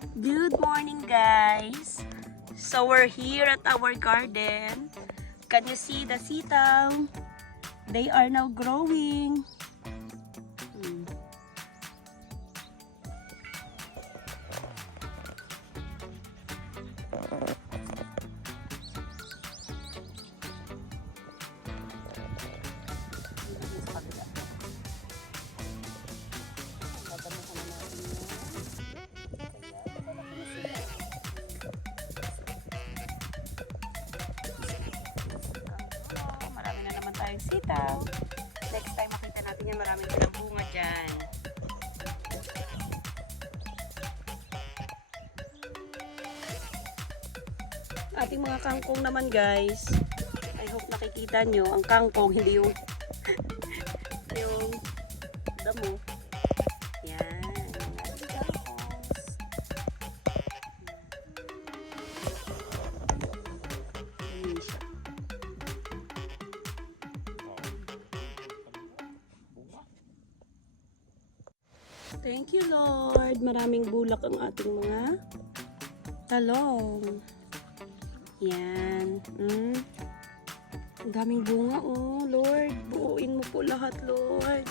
Good morning, guys. So we're here at our garden. Can you see the sitaw? They are now growing. Marami na naman tayong sitaw. Next time makita natin yan, maraming bunga dyan. Ating mga kangkong naman, guys. I hope nakikita nyo. Ang kangkong, hindi yung yung damo. Yan. Ating kangkong. Yan siya. Thank you, Lord. Maraming bulak ang ating mga talong. Yan. Ang daming bunga, oh, Lord. Buuin mo po lahat, Lord.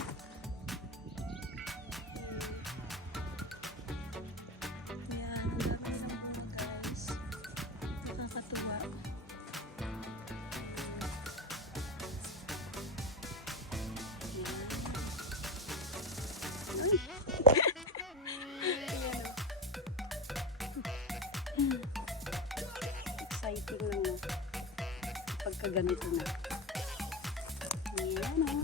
Yan. Ang dami ng bunga, guys. Nakakatuwa. Yan. Ay. Ayan, oh. Exciting lang yun. Pagka ganito na. Ayan, oh.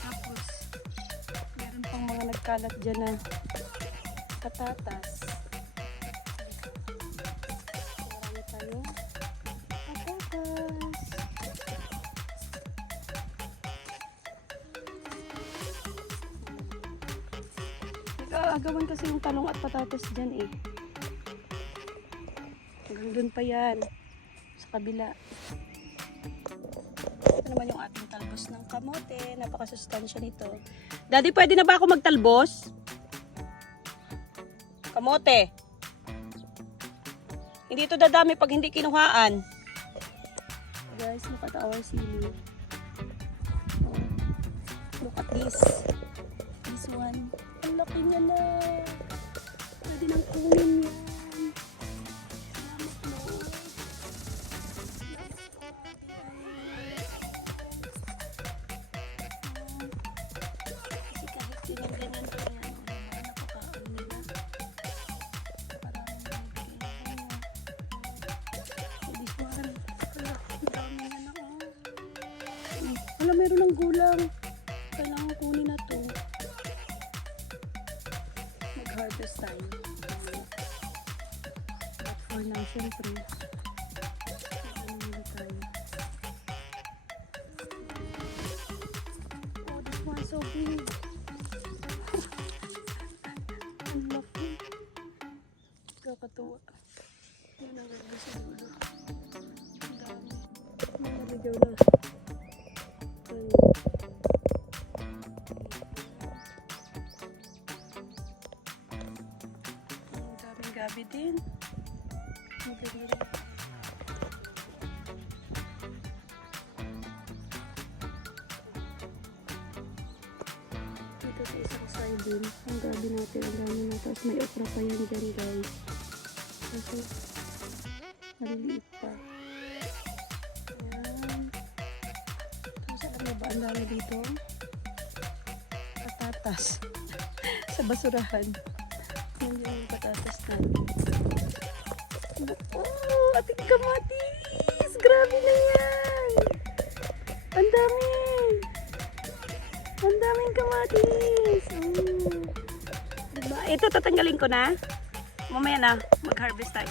Tapos, meron pang mga nagkalat dyan na patatas. Marami tayo patatas. Nag-aagawan kasi yung talong at patatas dyan eh. Hanggang dun pa yan. Sa kabila. Ito naman yung ating talbos ng kamote. Napakasustansya nito. Daddy, pwede na ba ako magtalbos? Kamote. Hindi ito dadami pag hindi kinuhaan. Guys, look at our sili. Oh, look at this. This one. Ang laki niya na. Pwede nang kunin yan. Salamat, Lord. Kasi kahit ganyan-ganyan pa yan, napakaano nila. Parang nagiging this one. Hala, ang dami na na. Hala, meron ng gulang. Kailangan kunin na to. Harvest time. But for now, syempre, ano muna tayo. Oh, this one's so big. Ang laki. Kakatuwa. Yan ang gagawin sa dulo. Ang dami. Mga ligaw na. Gabi din. Maganda rin. Ito sa isang sardine. Ang gabi natin. Ang dami na. Tapos may okra pa yan dyan, guys. Kasi maliliit pa. Ayan. Tapos alam mo ba ang dami dito? Patatas. Sa basurahan. Hindi yung patatas natin. Oh, ating kamatis! Grabe na yan! Ang dami! Ang daming kamatis! Diba? Ito, tatanggalin ko na. Mamaya na, mag-harvest tayo.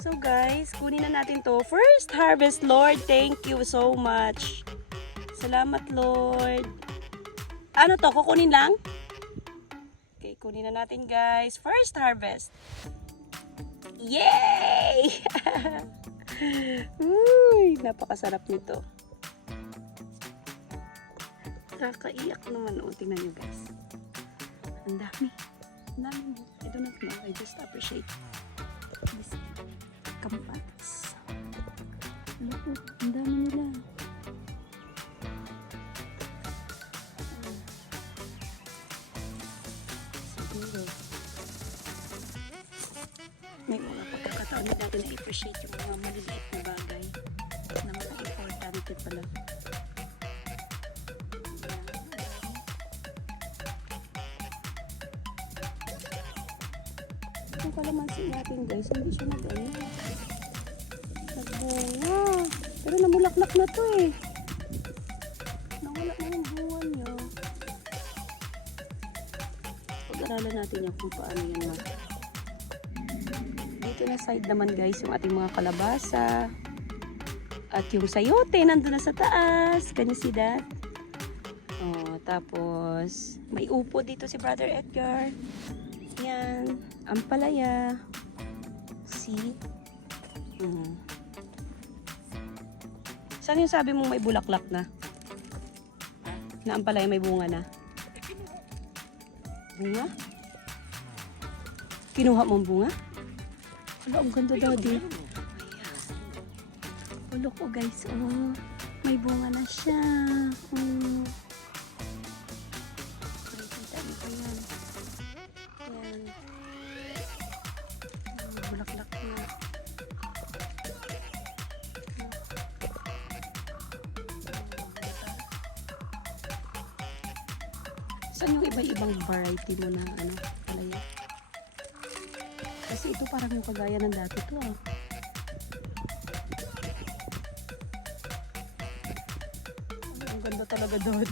So guys, kunin na natin to. First harvest, Lord. Thank you so much. Salamat, Lord. Ano to? Kukunin lang? Okay, kunin na natin, guys. First harvest. Yay! Uy, napakasarap nito. Kakaiyak naman. O, tingnan nyo guys. Ang dami. Ang dami. I don't know. I just appreciate this kamatis. Ano po? Ang dami nila. Siguro. May mga pagkakataon na natin na-appreciate yung mga maliliit na bagay na mga importante pala. Yung kalamansi natin guys, hindi siya nag-ano. Nagbunga. Pero namulaklak na to eh. Nawala na yung bunga niya. Pag-aralan natin yung kung paano yan ma. Dito na side naman guys, yung ating mga kalabasa. At yung sayote, nandun na sa taas. Can you see that? Oh, tapos, may upo dito si Brother Edgar. Yan, ampalaya. See? Saan yung sabi mong may bulaklak na? Na ampalaya may bunga na? Bunga? Kinuha mong bunga? Wala, ang ganda daddy. Ulo ko guys, oh. May bunga na siya. Oh. Makikita niyo pa yan. Yan. Oh, bulaklak na. Saan yung iba-ibang variety mo na ano, palaya? Kasi ito parang yung kagaya ng dati to ah. Ang ganda talaga doon.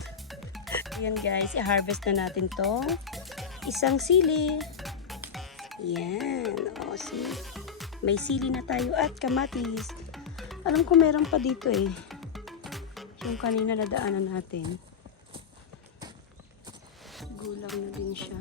Ayan guys, i-harvest na natin to. Isang sili. Yan. O, see? May sili na tayo at kamatis. Alam ko meron pa dito eh. Yung kanina nadaanan natin. Gulang na din siya.